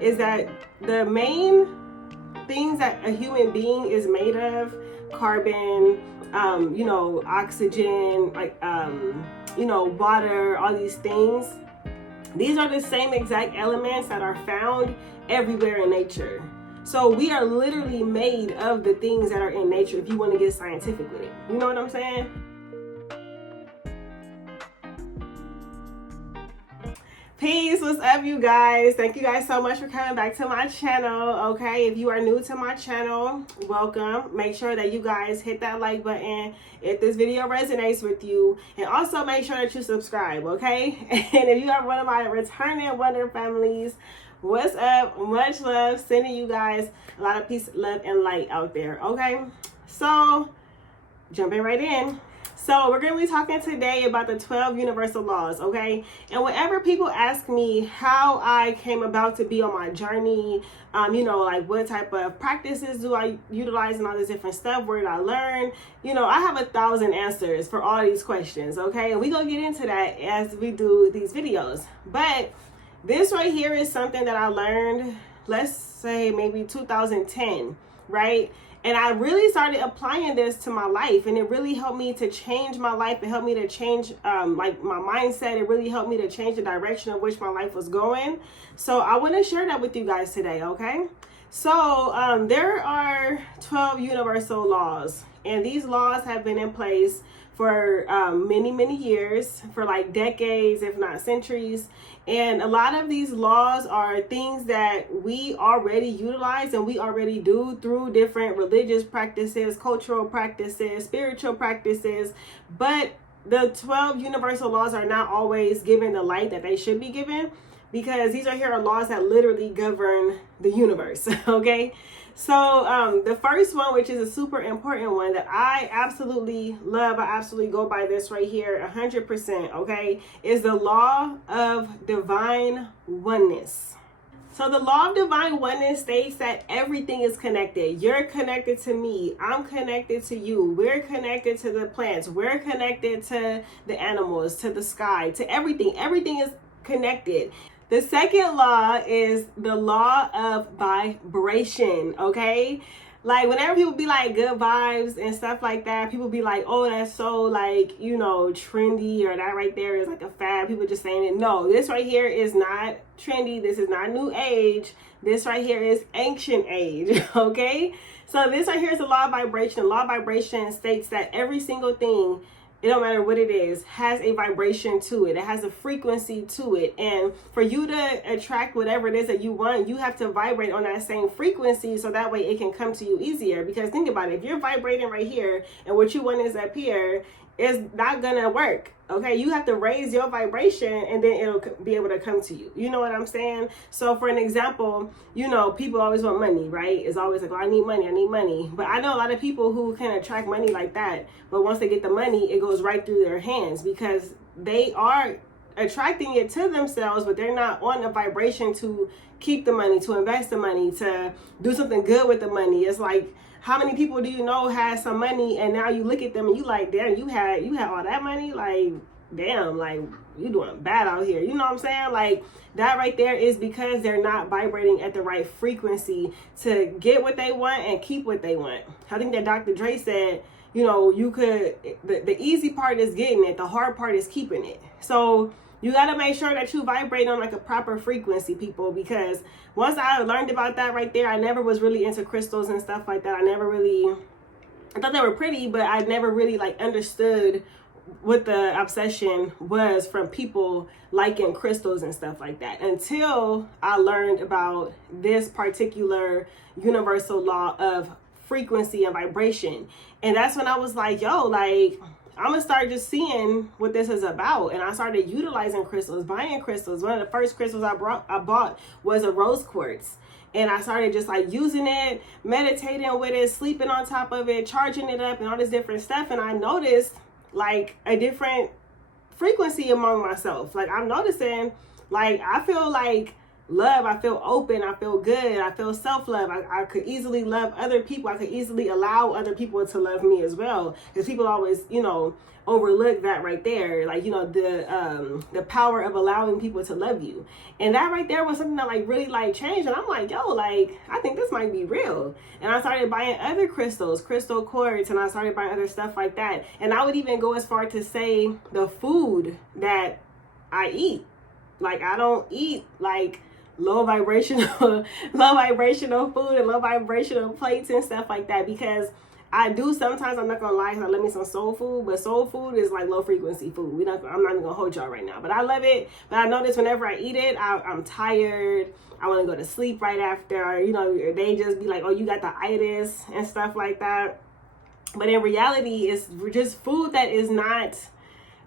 is that the main things that a human being is made of, carbon, oxygen, water, all these things, these are the same exact elements that are found everywhere in nature. So we are literally made of the things that are in nature, if you want to get scientific with it. You know what I'm saying? Peace, what's up, you guys? Thank you guys so much for coming back to my channel. Okay, if you are new to my channel, welcome. Make sure that you guys hit that like button if this video resonates with you, and also make sure that you subscribe. Okay, and if you are one of my returning Wonder families, what's up? Much love, sending you guys a lot of peace, love, and light out there. Okay, so jumping right in. So we're going to be talking today about the 12 universal laws, okay? And whenever people ask me how I came about to be on my journey, like what type of practices do I utilize and all this different stuff, where did I learn? I have 1,000 answers for all these questions, okay? And we're going to get into that as we do these videos. But this right here is something that I learned, let's say maybe 2010, right? And I really started applying this to my life, and it really helped me to change my life. It helped me to change my mindset. It really helped me to change the direction of which my life was going. So I want to share that with you guys today, okay? So there are 12 universal laws, and these laws have been in place for many, many years, for like decades, if not centuries. And a lot of these laws are things that we already utilize and we already do through different religious practices, cultural practices, spiritual practices. But the 12 universal laws are not always given the light that they should be given, because these are laws that literally govern the universe, okay? So the first one, which is a super important one that I absolutely love, I absolutely go by this right here 100%, okay, is the law of divine oneness. So the law of divine oneness states that everything is connected. You're connected to me. I'm connected to you. We're connected to the plants. We're connected to the animals, to the sky, to everything. Everything is connected. The second law is the law of vibration, okay? Like whenever people be like good vibes and stuff like that, people be like, oh, that's so like, trendy, or that right there is like a fad. People just saying it. No, this right here is not trendy. This is not new age. This right here is ancient age, okay? So this right here is the law of vibration. The law of vibration states that every single thing, it don't matter what it is, has a vibration to it. It has a frequency to it. And for you to attract whatever it is that you want, you have to vibrate on that same frequency, so that way it can come to you easier. Because think about it, if you're vibrating right here and what you want is up here, it's not gonna work. Okay, you have to raise your vibration and then it'll be able to come to you. You know what I'm saying? So for an example, people always want money, right? It's always like, oh, I need money. But I know a lot of people who can attract money like that, but once they get the money, it goes right through their hands, because they are attracting it to themselves, but they're not on a vibration to keep the money, to invest the money, to do something good with the money. It's like, how many people do you know has some money, and now you look at them and you like, damn, you had all that money? Like, damn, like you doing bad out here. You know what I'm saying? Like that right there is because they're not vibrating at the right frequency to get what they want and keep what they want. I think that Dr. Dre said, you could, the easy part is getting it. The hard part is keeping it. So you got to make sure that you vibrate on like a proper frequency, people, because once I learned about that right there, I never was really into crystals and stuff like that. I thought they were pretty, but I never really like understood what the obsession was from people liking crystals and stuff like that, until I learned about this particular universal law of frequency and vibration. And that's when I was like, yo, like, I'm gonna start just seeing what this is about. And I started utilizing crystals, buying crystals. One of the first crystals I bought was a rose quartz. And I started just like using it, meditating with it, sleeping on top of it, charging it up and all this different stuff. And I noticed like a different frequency among myself. Like I'm noticing, like I feel like love. I feel open. I feel good. I feel self-love. I could easily love other people. I could easily allow other people to love me as well. Because people always, overlook that right there. Like, the power of allowing people to love you. And that right there was something that like really like changed. And I'm like, yo, like, I think this might be real. And I started buying other crystals, crystal quartz, and I started buying other stuff like that. And I would even go as far to say the food that I eat. Like, I don't eat like low vibrational food and low vibrational plates and stuff like that, because I do sometimes, I'm not gonna lie, I love me some soul food, but soul food is like low frequency food. I'm not even gonna hold y'all right now, but I love it. But I notice whenever I eat it, I'm tired. I want to go to sleep right after. They just be like, oh, you got the itis and stuff like that. But in reality, it's just food that is not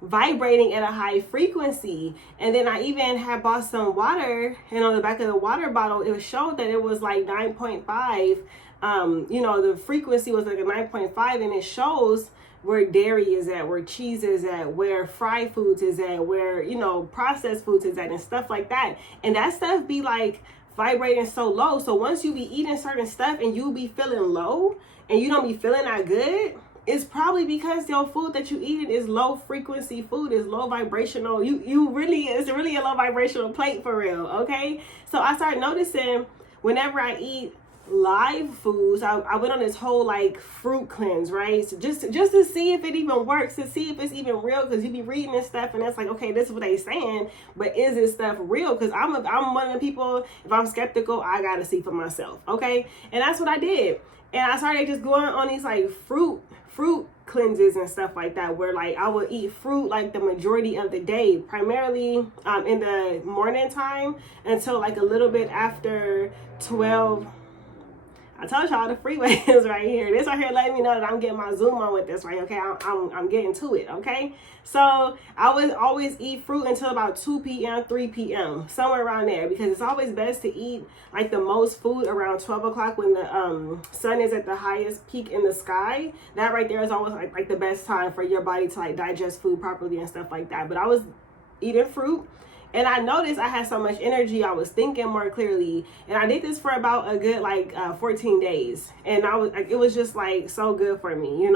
vibrating at a high frequency. And then I even had bought some water, and on the back of the water bottle, it showed that it was like 9.5. The frequency was like a 9.5, and it shows where dairy is at, where cheese is at, where fried foods is at, where, processed foods is at, and stuff like that. And that stuff be like vibrating so low. So once you be eating certain stuff and you be feeling low and you don't be feeling that good, it's probably because your food that you eating is low frequency food, is low vibrational. It's really a low vibrational plate for real. Okay. So I started noticing whenever I eat live foods, I went on this whole like fruit cleanse, right? So just to see if it even works, to see if it's even real, because you be reading this stuff and it's like, okay, this is what they saying, but is this stuff real? Because I'm one of the people, if I'm skeptical, I gotta see for myself. Okay. And that's what I did. And I started just going on these like fruit cleanses and stuff like that, where like I would eat fruit like the majority of the day, primarily in the morning time until like a little bit after 12. I told y'all the freeway is right here. This right here letting me know that I'm getting my zoom on with this, right? Okay, I'm getting to it, okay? So I would always eat fruit until about 2 p.m., 3 p.m., somewhere around there, because it's always best to eat like the most food around 12 o'clock when the sun is at the highest peak in the sky. That right there is always like the best time for your body to like digest food properly and stuff like that. But I was eating fruit, and I noticed I had so much energy. I was thinking more clearly. And I did this for about a good 14 days. And it was just like so good for me,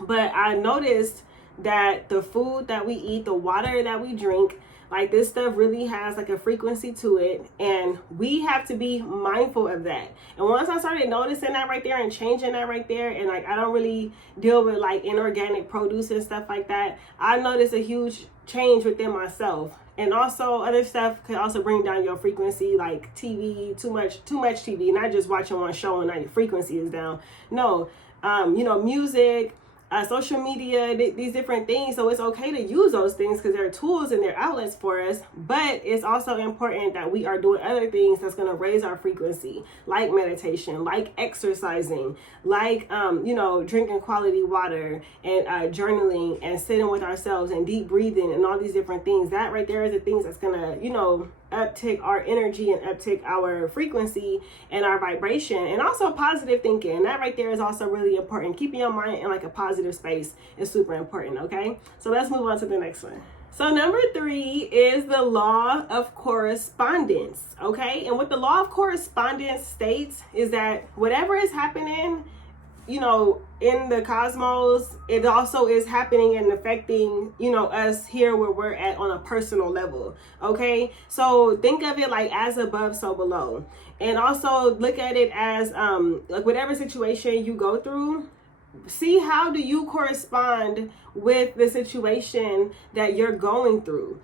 But I noticed that the food that we eat, the water that we drink, like this stuff really has like a frequency to it. And we have to be mindful of that. And once I started noticing that right there and changing that right there, and like I don't really deal with like inorganic produce and stuff like that, I noticed a huge change within myself. And also other stuff could also bring down your frequency, like TV, too much TV, not just watching one show and now your frequency is down. No, music, social media, these different things. So it's okay to use those things because they're tools and they're outlets for us. But it's also important that we are doing other things that's going to raise our frequency, like meditation, like exercising, like, drinking quality water and journaling and sitting with ourselves and deep breathing and all these different things. That right there is the things that's going to, uptick our energy and uptick our frequency and our vibration, and also positive thinking. That right there is also really important. Keeping your mind in like a positive space is super important. Okay, so let's move on to the next one. So number 3 is the law of correspondence. Okay, and what the law of correspondence states is that whatever is happening, in the cosmos, it also is happening and affecting, us here where we're at on a personal level. Okay, so think of it like as above, so below. And also look at it as like whatever situation you go through, see how do you correspond with the situation that you're going through.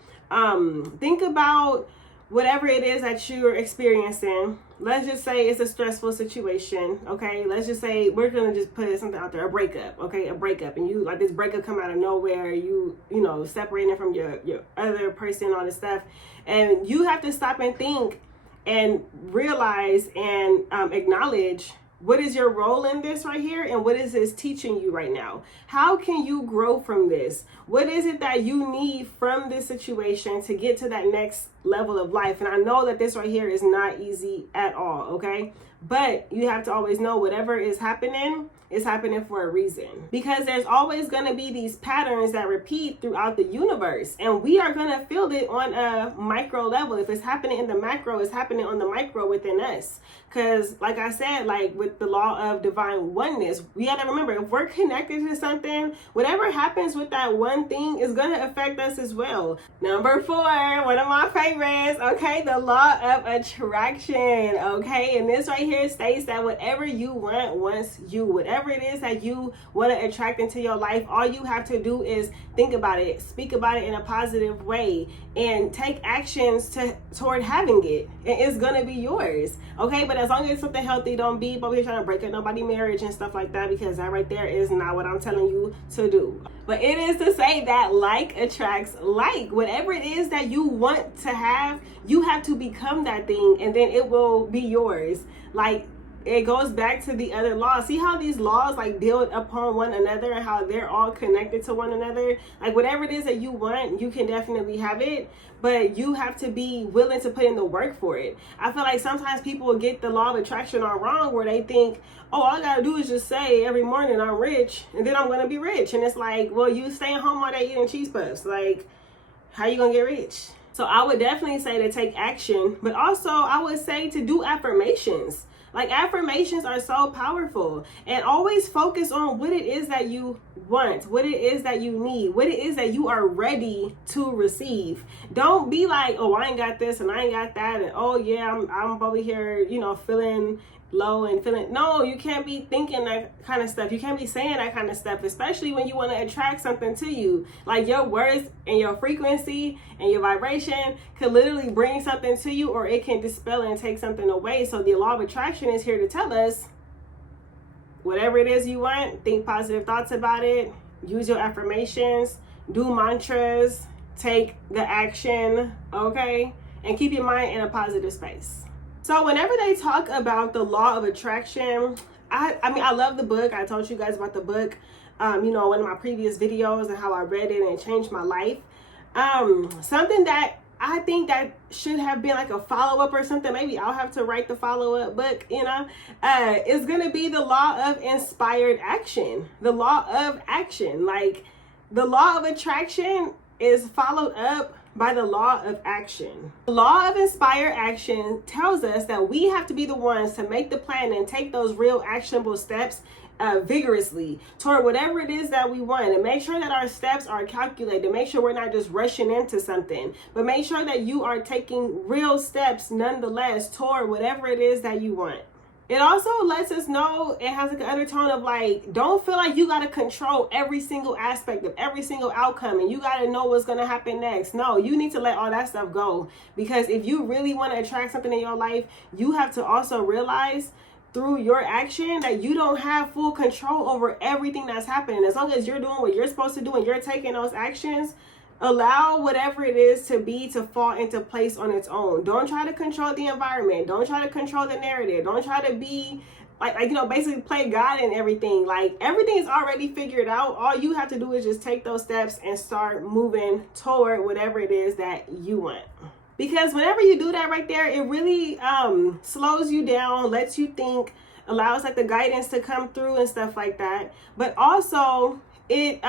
Think about whatever it is that you're experiencing. Let's just say it's a stressful situation, okay? Let's just say we're gonna just put something out there, a breakup, okay? A breakup, and you like this breakup come out of nowhere, you separating from your other person, all this stuff, and you have to stop and think and realize and acknowledge what is your role in this right here, and what is this teaching you right now? How can you grow from this? What is it that you need from this situation to get to that next level of life. And I know that this right here is not easy at all, okay? But you have to always know whatever is happening for a reason, because there's always going to be these patterns that repeat throughout the universe, and we are going to feel it on a micro level. If it's happening in the macro, it's happening on the micro within us. Because like I said, like with the law of divine oneness, we got to remember, if we're connected to something, whatever happens with that one thing is going to affect us as well. Number 4, one of my favorites, okay, the law of attraction, okay? And this right here states that whatever you want wants you. Whatever it is that you want to attract into your life, all you have to do is think about it, speak about it in a positive way, and take actions toward having it, and it's going to be yours, okay? But as long as it's something healthy, don't be over here trying to break up nobody's marriage and stuff like that, because that right there is not what I'm telling you to do. But it is to say that like attracts like. Whatever it is that you want to have, you have to become that thing, and then it will be yours. Like, it goes back to the other laws. See how these laws like build upon one another and how they're all connected to one another? Like, whatever it is that you want, you can definitely have it, but you have to be willing to put in the work for it. I feel like sometimes people get the law of attraction all wrong, where they think, oh, all I gotta do is just say every morning I'm rich, and then I'm gonna be rich. And it's like, well, you staying home all day eating cheese puffs. Like, how you gonna get rich? So I would definitely say to take action, but also I would say to do affirmations. Like, affirmations are so powerful, and always focus on what it is that you want, what it is that you need, what it is that you are ready to receive. Don't be like, oh, I ain't got this and I ain't got that, and oh yeah, I'm over here, you know, feeling low and feeling. No, you can't be thinking that kind of stuff. You can't be saying that kind of stuff, especially when you want to attract something to you. Like, your words and your frequency and your vibration could literally bring something to you, or it can dispel and take something away. So the law of attraction is here to tell us, whatever it is you want, think positive thoughts about it, use your affirmations, do mantras, take the action, okay? And keep your mind in a positive space. So whenever they talk about the law of attraction, I mean, I love the book. I told you guys about the book, you know, one of my previous videos, and how I read it and it changed my life. Something that I think that should have been like a follow-up or something. Maybe I'll have to write the follow-up book, you know, is going to be the law of inspired action. The law of action. Like, the law of attraction is followed up by the law of action. The law of inspired action tells us that we have to be the ones to make the plan and take those real actionable steps vigorously toward whatever it is that we want, and make sure that our steps are calculated. Make sure we're not just rushing into something, but make sure that you are taking real steps nonetheless toward whatever it is that you want. It also lets us know, it has like an undertone of like, don't feel like you got to control every single aspect of every single outcome, and you got to know what's going to happen next. No, you need to let all that stuff go, because if you really want to attract something in your life, you have to also realize through your action that you don't have full control over everything that's happening. As long as you're doing what you're supposed to do and you're taking those actions, allow whatever it is to fall into place on its own. Don't try to control the environment. Don't try to control the narrative. Don't try to be like you know, basically play God in everything. Like, everything is already figured out. All you have to do is just take those steps and start moving toward whatever it is that you want. Because whenever you do that right there, it really slows you down, lets you think, allows like the guidance to come through and stuff like that. But also it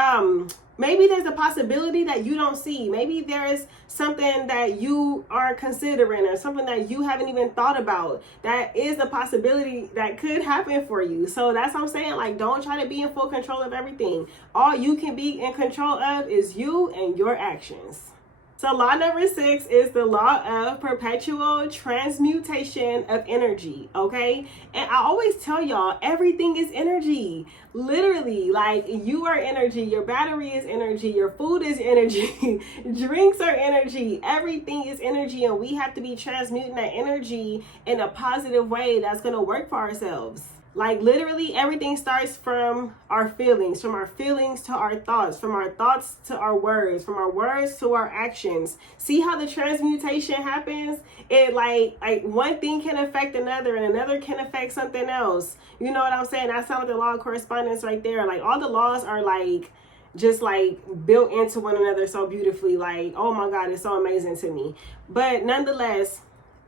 maybe there's a possibility that you don't see. Maybe there's something that you are considering, or something that you haven't even thought about, that is a possibility that could happen for you. So that's what I'm saying. Like, don't try to be in full control of everything. All you can be in control of is you and your actions. So law number 6 is the law of perpetual transmutation of energy, okay? And I always tell y'all, everything is energy. Literally, like, you are energy, your battery is energy, your food is energy, drinks are energy, everything is energy, and we have to be transmuting that energy in a positive way that's going to work for ourselves. Like, literally everything starts from our feelings to our thoughts, from our thoughts to our words, from our words to our actions. See how the transmutation happens? It like one thing can affect another, and another can affect something else. You know what I'm saying? That sounds like the law of correspondence right there. Like, all the laws are like just like built into one another so beautifully. Like, oh my God, it's so amazing to me. But nonetheless,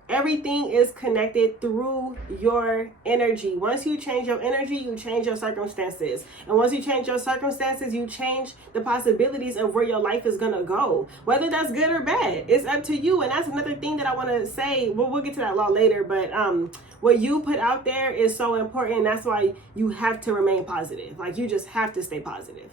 everything is connected through your energy. Once you change your energy, you change your circumstances. And once you change your circumstances, you change the possibilities of where your life is going to go. Whether that's good or bad, it's up to you. And that's another thing that I want to say. Well, we'll get to that law later. But what you put out there is so important. That's why you have to remain positive. Like, you just have to stay positive.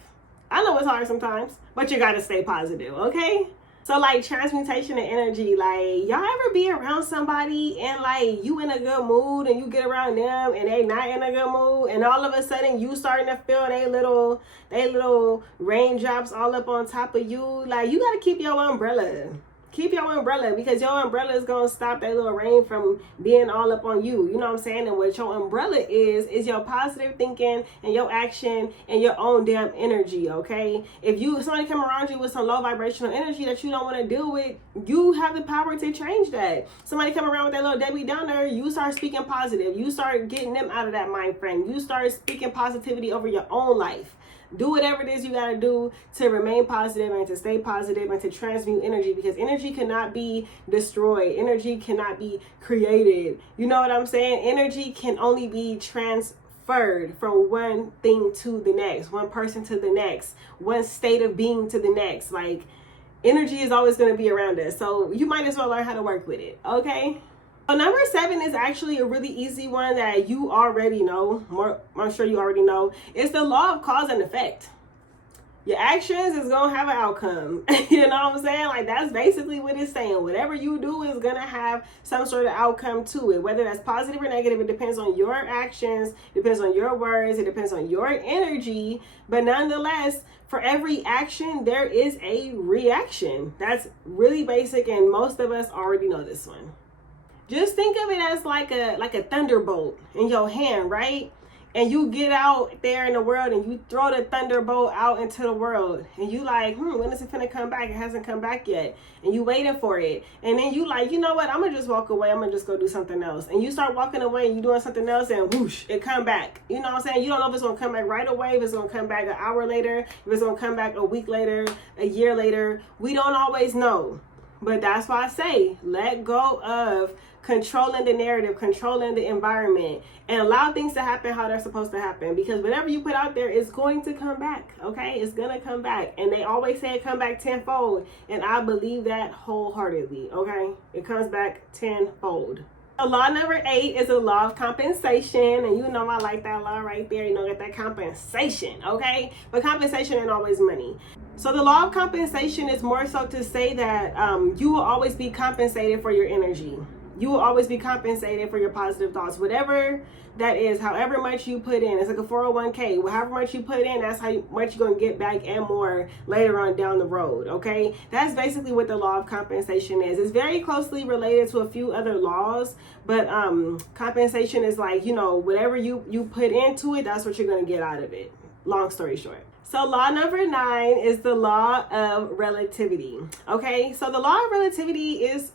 I know it's hard sometimes, but you got to stay positive, okay? So like transmutation and energy, like y'all ever be around somebody and like you in a good mood and you get around them and they not in a good mood and all of a sudden you starting to feel they little raindrops all up on top of you. Like, you got to keep your umbrella. Keep your umbrella, because your umbrella is going to stop that little rain from being all up on you. You know what I'm saying? And what your umbrella is your positive thinking and your action and your own damn energy, okay? If somebody come around you with some low vibrational energy that you don't want to deal with, you have the power to change that. Somebody come around with that little Debbie Downer, you start speaking positive. You start getting them out of that mind frame. You start speaking positivity over your own life. Do whatever it is you got to do to remain positive and to stay positive and to transmute energy, because energy cannot be destroyed. Energy cannot be created. You know what I'm saying? Energy can only be transferred from one thing to the next, one person to the next, one state of being to the next. Like, energy is always going to be around us. So you might as well learn how to work with it. Okay. So number 7 is actually a really easy one that you already know. I'm sure you already know. It's the law of cause and effect. Your actions is going to have an outcome. You know what I'm saying? Like, that's basically what it's saying. Whatever you do is going to have some sort of outcome to it. Whether that's positive or negative, it depends on your actions, it depends on your words, it depends on your energy. But nonetheless, for every action, there is a reaction. That's really basic, and most of us already know this one. Just think of it as like a thunderbolt in your hand, right? And you get out there in the world and you throw the thunderbolt out into the world. And you like, when is it finna come back? It hasn't come back yet. And you waiting for it. And then you like, you know what? I'm gonna just walk away. I'm gonna just go do something else. And you start walking away and you doing something else and whoosh, it come back. You know what I'm saying? You don't know if it's gonna come back right away, if it's gonna come back an hour later, if it's gonna come back a week later, a year later. We don't always know. But that's why I say, let go of controlling the narrative, controlling the environment, and allow things to happen how they're supposed to happen. Because whatever you put out there is going to come back, okay? It's going to come back. And they always say it come back tenfold. And I believe that wholeheartedly, okay? It comes back tenfold. So law number 8 is a law of compensation. And you know I like that law right there. You know, get that compensation, okay? But compensation ain't always money. So the law of compensation is more so to say that you will always be compensated for your energy. You will always be compensated for your positive thoughts. Whatever that is, however much you put in. It's like a 401k. However much you put in, that's how much you're going to get back and more later on down the road, okay? That's basically what the law of compensation is. It's very closely related to a few other laws, but compensation is like, you know, whatever you put into it, that's what you're going to get out of it. Long story short. So law number 9 is the law of relativity, okay? So the law of relativity is...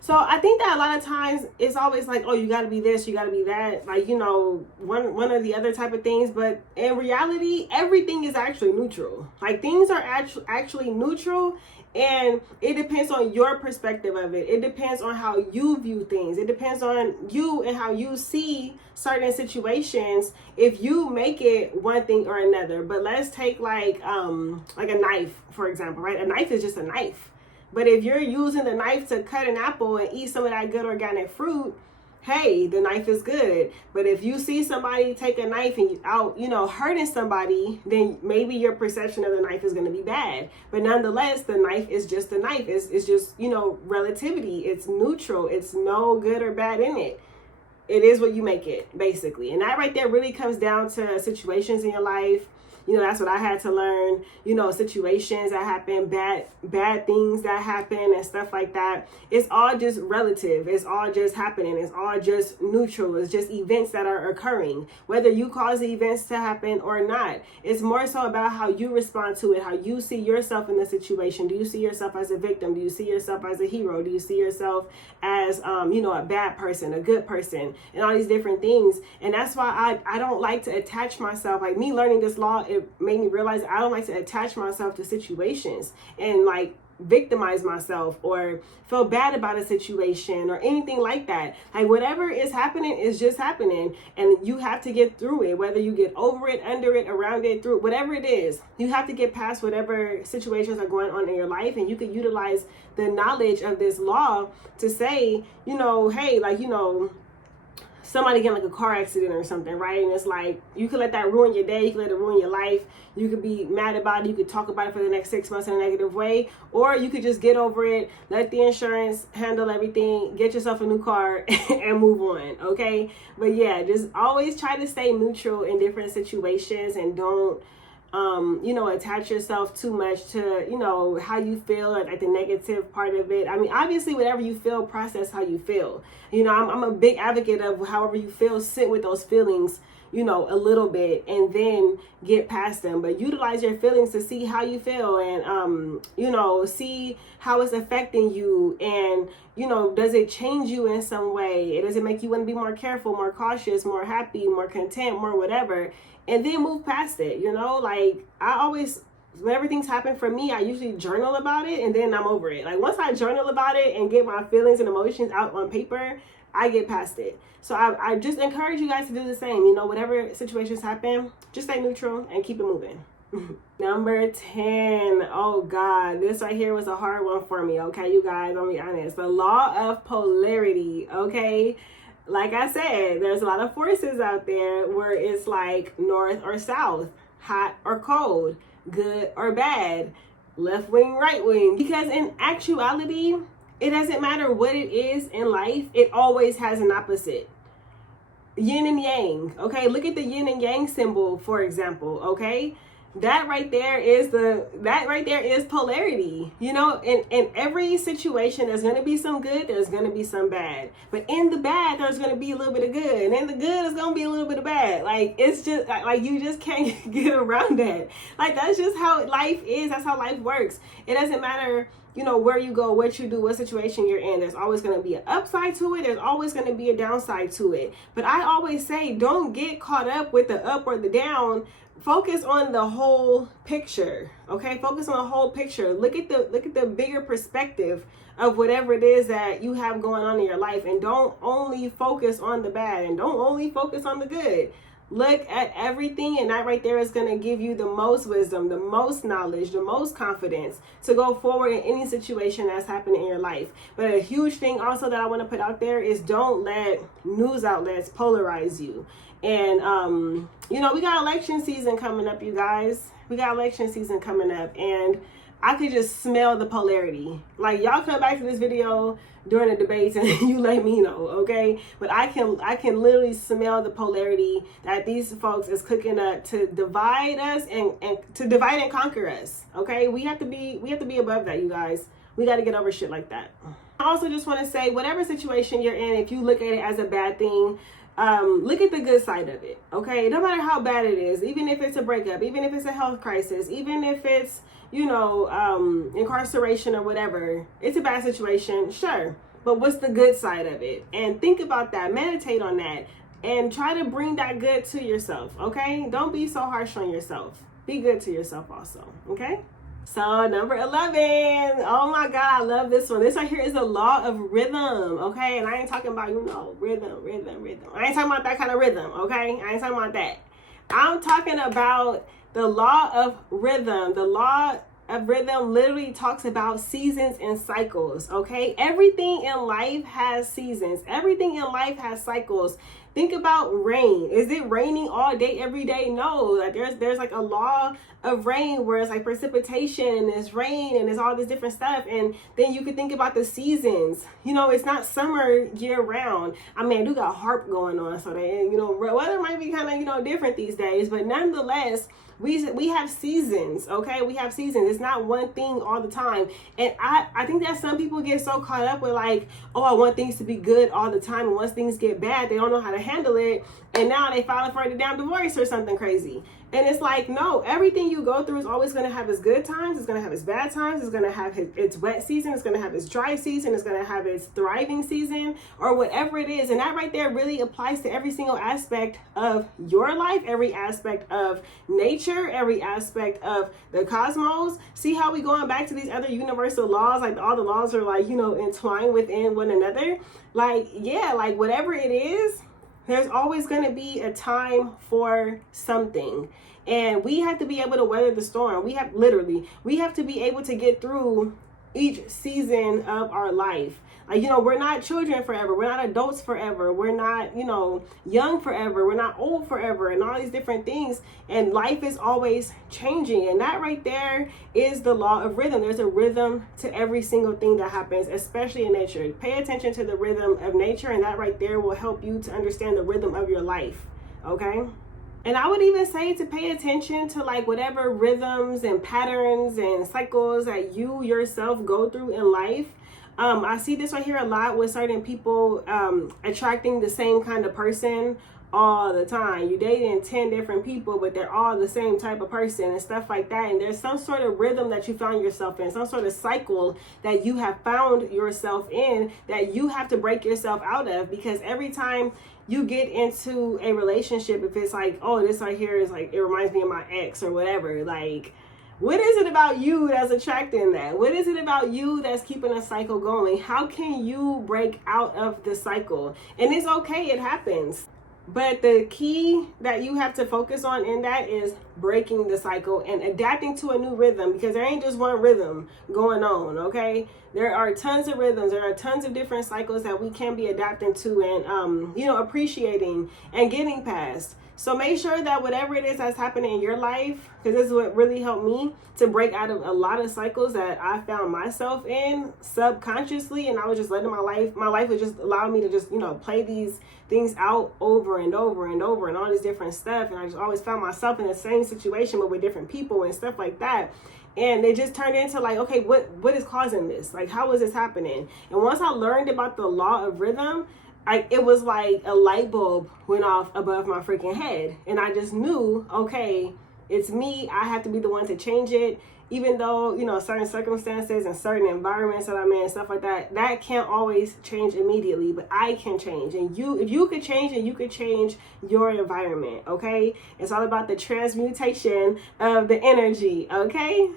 So I think that a lot of times it's always like, oh, you got to be this, you got to be that, like, you know, one or the other type of things. But in reality, everything is actually neutral. Like, things are actually neutral, and it depends on your perspective of it. It depends on how you view things. It depends on you and how you see certain situations if you make it one thing or another. But let's take like a knife, for example, right? A knife is just a knife. But if you're using the knife to cut an apple and eat some of that good organic fruit, hey, the knife is good. But if you see somebody take a knife and out, you know, hurting somebody, then maybe your perception of the knife is going to be bad. But nonetheless, the knife is just a knife. It's just, you know, relativity. It's neutral. It's no good or bad in it. It is what you make it, basically. And that right there really comes down to situations in your life. You know, that's what I had to learn, you know, situations that happen, bad things that happen and stuff like that. It's all just relative. It's all just happening. It's all just neutral. It's just events that are occurring, whether you cause the events to happen or not. It's more so about how you respond to it, how you see yourself in the situation. Do you see yourself as a victim? Do you see yourself as a hero? Do you see yourself as, you know, a bad person, a good person, and all these different things? And that's why I don't like to attach myself. Like, me learning this law it made me realize I don't like to attach myself to situations and like victimize myself or feel bad about a situation or anything like that. Like whatever is happening is just happening, and you have to get through it, whether you get over it, under it, around it, through whatever it is. You have to get past whatever situations are going on in your life, and you can utilize the knowledge of this law to say, you know, hey, like, you know, somebody get like a car accident or something, right? And it's like, you could let that ruin your day, you could let it ruin your life, you could be mad about it, you could talk about it for the next 6 months in a negative way, or you could just get over it, let the insurance handle everything, get yourself a new car and move on, okay? But yeah, just always try to stay neutral in different situations, and don't you know, attach yourself too much to, you know, how you feel, like the negative part of it. I mean, obviously, whatever you feel, process how you feel. You know, I'm a big advocate of however you feel, sit with those feelings, you know, a little bit, and then get past them. But utilize your feelings to see how you feel, and, you know, see how it's affecting you. And, you know, does it change you in some way? Does it make you want to be more careful, more cautious, more happy, more content, more whatever? And then move past it, you know? Like, I always, when everything's happened for me, I usually journal about it, and then I'm over it. Like, once I journal about it and get my feelings and emotions out on paper, I get past it. So I just encourage you guys to do the same. You know, whatever situations happen, just stay neutral and keep it moving. Number 10. Oh God, this right here was a hard one for me. Okay, you guys, I'll be honest. The law of polarity. Okay. Like I said, there's a lot of forces out there where it's like north or south, hot or cold, good or bad, left wing, right wing. Because in actuality, it doesn't matter what it is in life, it always has an opposite. Yin and yang, okay? Look at the yin and yang symbol, for example, okay? That right there is polarity. You know, in every situation, there's going to be some good, there's going to be some bad. But in the bad, there's going to be a little bit of good. And in the good, it's going to be a little bit of bad. Like, it's just, like, you just can't get around that. Like, that's just how life is. That's how life works. It doesn't matter, you know, where you go, what you do, what situation you're in. There's always going to be an upside to it. There's always going to be a downside to it. But I always say, don't get caught up with the up or the down. Focus on the whole picture, okay? Focus on the whole picture. Look at the bigger perspective of whatever it is that you have going on in your life, and don't only focus on the bad, and don't only focus on the good. Look at everything, and that right there is going to give you the most wisdom, the most knowledge, the most confidence to go forward in any situation that's happening in your life. But a huge thing also that I want to put out there is don't let news outlets polarize you. And, you know, we got election season coming up, you guys. We got election season coming up, and I could just smell the polarity. Like, y'all come back to this video during the debates and you let me know, okay? But I can literally smell the polarity that these folks is cooking up to divide us and to divide and conquer us, okay? We have to be above that, you guys. We got to get over shit like that. I also just want to say, whatever situation you're in, if you look at it as a bad thing, look at the good side of it, okay? No matter how bad it is, even if it's a breakup, even if it's a health crisis, even if it's, you know, incarceration or whatever, it's a bad situation, sure. But what's the good side of it? And think about that, meditate on that, and try to bring that good to yourself, okay? Don't be so harsh on yourself. Be good to yourself also, okay? So number 11, oh my God, I love this one. This right here is the law of rhythm, okay? And I ain't talking about, you know, rhythm. I ain't talking about that kind of rhythm, okay? I ain't talking about that. I'm talking about the law of rhythm. The law of rhythm literally talks about seasons and cycles, okay? Everything in life has seasons. Everything in life has cycles. Think about rain. Is it raining all day, every day? No. Like there's like a law of rain where it's like precipitation and there's rain and there's all this different stuff. And then you could think about the seasons. You know, it's not summer year round. I mean, I do got harp going on, so that, you know, weather might be kind of, you know, different these days. But nonetheless, we have seasons, okay? We have seasons. It's not one thing all the time. And I think that some people get so caught up with like, oh, I want things to be good all the time, and once things get bad, they don't know how to handle it, and now they filing for the damn divorce or something crazy. And it's like, no, everything you go through is always going to have its good times. It's going to have its bad times. It's going to have its wet season. It's going to have its dry season. It's going to have its thriving season, or whatever it is. And that right there really applies to every single aspect of your life, every aspect of nature, every aspect of the cosmos. See how we going back to these other universal laws? Like all the laws are like, you know, entwined within one another. Like, yeah, like whatever it is, there's always going to be a time for something. And we have to be able to weather the storm. We have to be able to get through each season of our life. Like, you know, we're not children forever. We're not adults forever. We're not, you know, young forever. We're not old forever, and all these different things. And life is always changing. And that right there is the law of rhythm. There's a rhythm to every single thing that happens, especially in nature. Pay attention to the rhythm of nature, and that right there will help you to understand the rhythm of your life. Okay? And I would even say to pay attention to like whatever rhythms and patterns and cycles that you yourself go through in life. I see this right here a lot with certain people attracting the same kind of person all the time. You're dating 10 different people, but they're all the same type of person and stuff like that. And there's some sort of rhythm that you found yourself in, some sort of cycle that you have found yourself in that you have to break yourself out of, because every time you get into a relationship, if it's like, oh, this right here is like, it reminds me of my ex or whatever, like, what is it about you that's attracting that? What is it about you that's keeping a cycle going? How can you break out of the cycle? And it's okay, it happens. But the key that you have to focus on in that is breaking the cycle and adapting to a new rhythm, because there ain't just one rhythm going on, okay? There are tons of rhythms. There are tons of different cycles that we can be adapting to and, you know, appreciating and getting past. So make sure that whatever it is that's happening in your life, because this is what really helped me to break out of a lot of cycles that I found myself in subconsciously, and I was just letting my life was just allowing me to just, you know, play these things out over and over and over and all this different stuff. And I just always found myself in the same situation but with different people and stuff like that. And it just turned into like, okay, what is causing this? Like, how is this happening? And once I learned about the law of rhythm, it was like a light bulb went off above my freaking head. And I just knew, okay, it's me. I have to be the one to change it. Even though, you know, certain circumstances and certain environments that I'm in, stuff like that, that can't always change immediately, but I can change. And if you could change, and you could change your environment, okay? It's all about the transmutation of the energy, okay?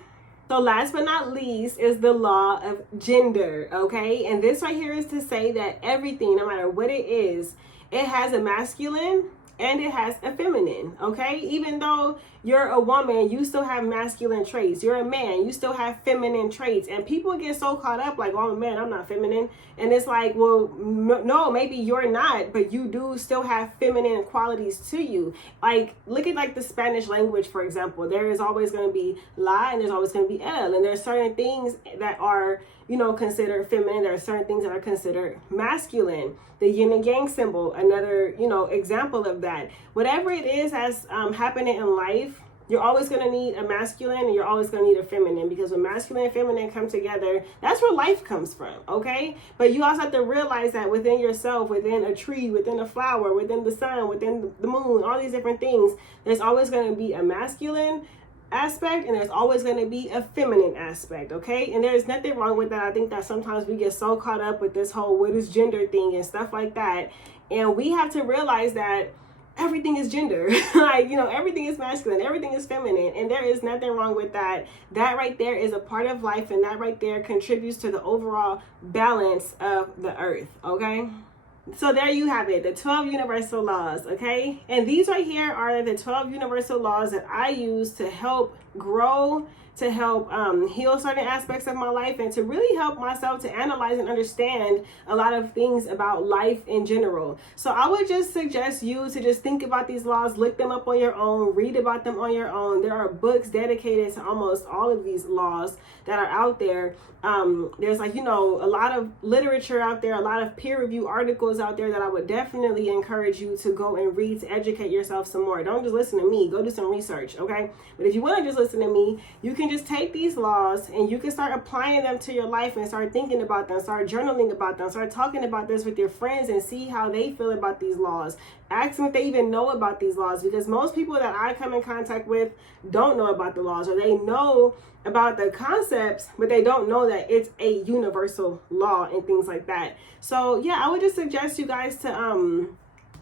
So last but not least is the law of gender, okay? And this right here is to say that everything, no matter what it is, it has a masculine and it has a feminine, okay? Even though you're a woman, you still have masculine traits. You're a man, you still have feminine traits. And people get so caught up like, oh man, I'm not feminine. And it's like, well, no, maybe you're not, but you do still have feminine qualities to you. Like, look at like the Spanish language, for example. There is always going to be la and there's always going to be el. And there's certain things that are, you know, considered feminine. There are certain things that are considered masculine. The yin and yang symbol, another, you know, example of that. Whatever it is that's happening in life, you're always going to need a masculine and you're always going to need a feminine, because when masculine and feminine come together, that's where life comes from, okay? But you also have to realize that within yourself, within a tree, within a flower, within the sun, within the moon, all these different things, there's always going to be a masculine aspect and there's always going to be a feminine aspect, okay? And there's nothing wrong with that. I think that sometimes we get so caught up with this whole what is gender thing and stuff like that, and we have to realize that everything is gender. Like, you know, everything is masculine, everything is feminine, and there is nothing wrong with that. That right there is a part of life, and that right there contributes to the overall balance of the earth, okay? So there you have it, the 12 universal laws, okay? And these right here are the 12 universal laws that I use to help grow, to help heal certain aspects of my life, and to really help myself to analyze and understand a lot of things about life in general. So I would just suggest you to just think about these laws, look them up on your own, read about them on your own. There are books dedicated to almost all of these laws that are out there. There's like, you know, a lot of literature out there, a lot of peer-reviewed articles out there that I would definitely encourage you to go and read to educate yourself some more. Don't just listen to me, go do some research, okay? But if you want to just listen to me, you can can just take these laws and you can start applying them to your life and start thinking about them, start journaling about them, start talking about this with your friends and see how they feel about these laws. Ask them if they even know about these laws, because most people that I come in contact with don't know about the laws, or they know about the concepts, but they don't know that it's a universal law and things like that. So yeah, I would just suggest you guys to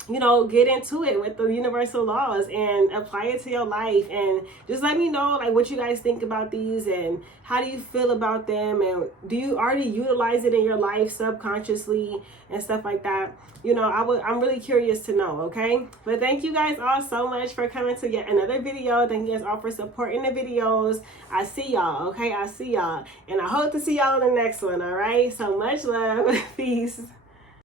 you know, get into it with the universal laws and apply it to your life, and just let me know like what you guys think about these and how do you feel about them, and do you already utilize it in your life subconsciously and stuff like that. You know, I'm really curious to know. Okay, but thank you guys all so much for coming to yet another video. Thank you guys all for supporting the videos. I see y'all. Okay, I see y'all, and I hope to see y'all in the next one. All right, so much love. Peace.